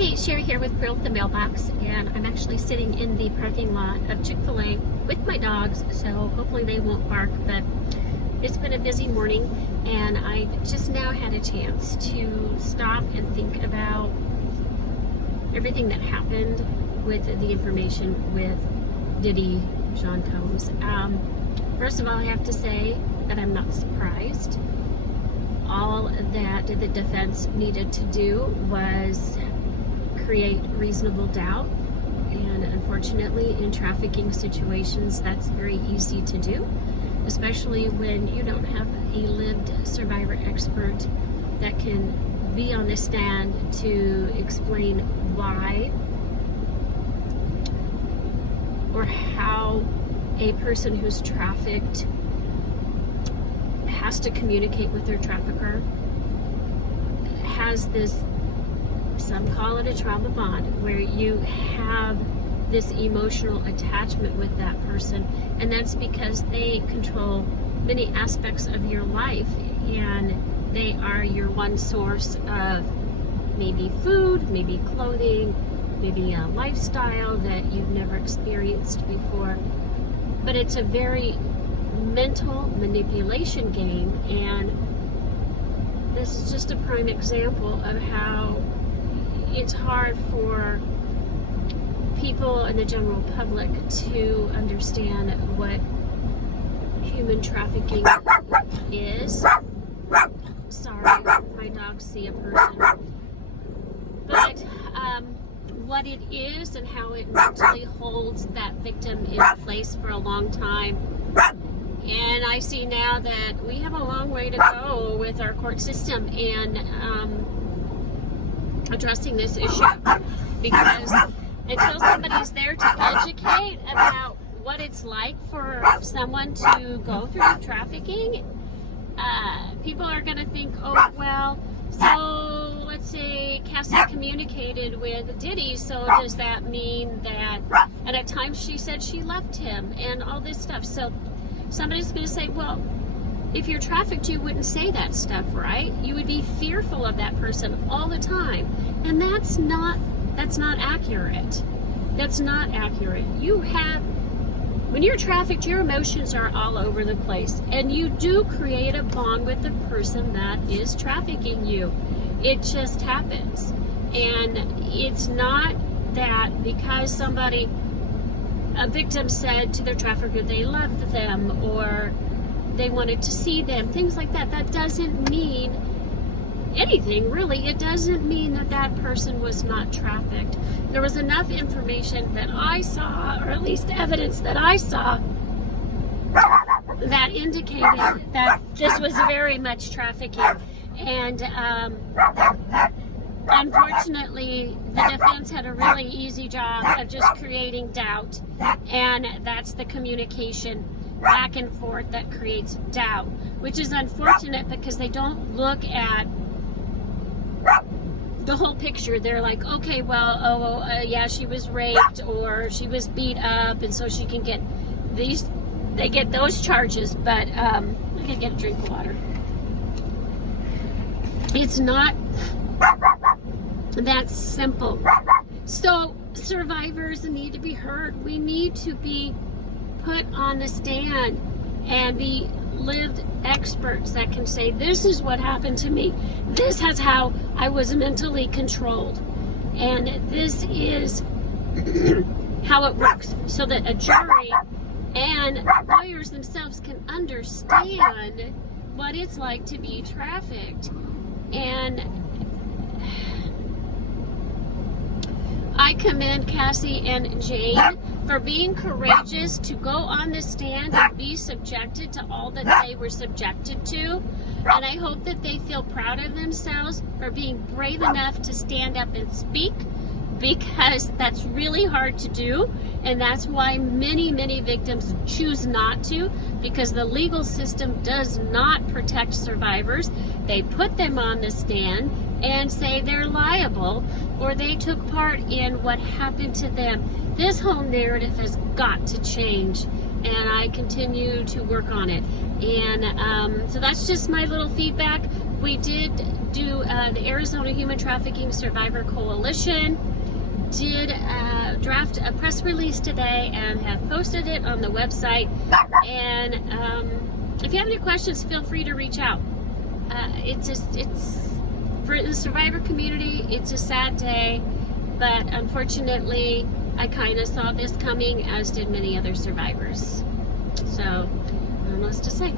Hey, Sherry here with Grill the Mailbox, and I'm actually sitting in the parking lot of Chick-fil-A with my dogs, so hopefully they won't bark, but it's been a busy morning, and I just now had a chance to stop and think about everything that happened with the information with Diddy, Sean Combs. First of all, I have to say that I'm not surprised. All that the defense needed to do was create reasonable doubt, and unfortunately in trafficking situations that's very easy to do, especially when you don't have a lived survivor expert that can be on the stand to explain why or how a person who's trafficked has to communicate with their trafficker, has this, some call it a trauma bond, where you have this emotional attachment with that person, and that's because they control many aspects of your life, and they are your one source of maybe food, maybe clothing, maybe a lifestyle that you've never experienced before. But it's a very mental manipulation game, and this is just a prime example of how it's hard for people in the general public to understand what human trafficking is. Sorry, my dogs see a person. But what it is and how it mentally holds that victim in place for a long time. And I see now that we have a long way to go with our court system in addressing this issue, because until somebody's there to educate about what it's like for someone to go through trafficking, people are going to think, oh, well, so let's say Cassie communicated with Diddy, so does that mean that, and at times she said she left him and all this stuff. So somebody's going to say, well, if you're trafficked, you wouldn't say that stuff, right? You would be fearful of that person all the time. And that's not accurate. That's not accurate. When you're trafficked, your emotions are all over the place, and you do create a bond with the person that is trafficking you. It just happens. And it's not that because a victim said to their trafficker they loved them or they wanted to see them, things like that. That doesn't mean anything, really. It doesn't mean that that person was not trafficked. There was enough information that I saw, or at least evidence that I saw, that indicated that this was very much trafficking. And unfortunately, the defense had a really easy job of just creating doubt, and that's the communication back and forth that creates doubt, which is unfortunate because they don't look at the whole picture. They're like, okay, well, yeah, she was raped or she was beat up, and so she can get they get those charges, but I can get a drink of water. It's not that simple. So survivors need to be heard. We need to be put on the stand and be lived experts that can say, this is what happened to me. This is how I was mentally controlled. And this is how it works, so that a jury and lawyers themselves can understand what it's like to be trafficked. And I commend Cassie and Jane for being courageous to go on the stand and be subjected to all that they were subjected to. And I hope that they feel proud of themselves for being brave enough to stand up and speak, because that's really hard to do. And that's why many, many victims choose not to, because the legal system does not protect survivors. They put them on the stand and say they're liable, or they took part in what happened to them. This whole narrative has got to change, and I continue to work on it. And so that's just my little feedback. We did the Arizona Human Trafficking Survivor Coalition did draft a press release today and have posted it on the website. And if you have any questions, feel free to reach out. It's for the survivor community, it's a sad day, but unfortunately, I kind of saw this coming, as did many other survivors. So, I don't know what else to say.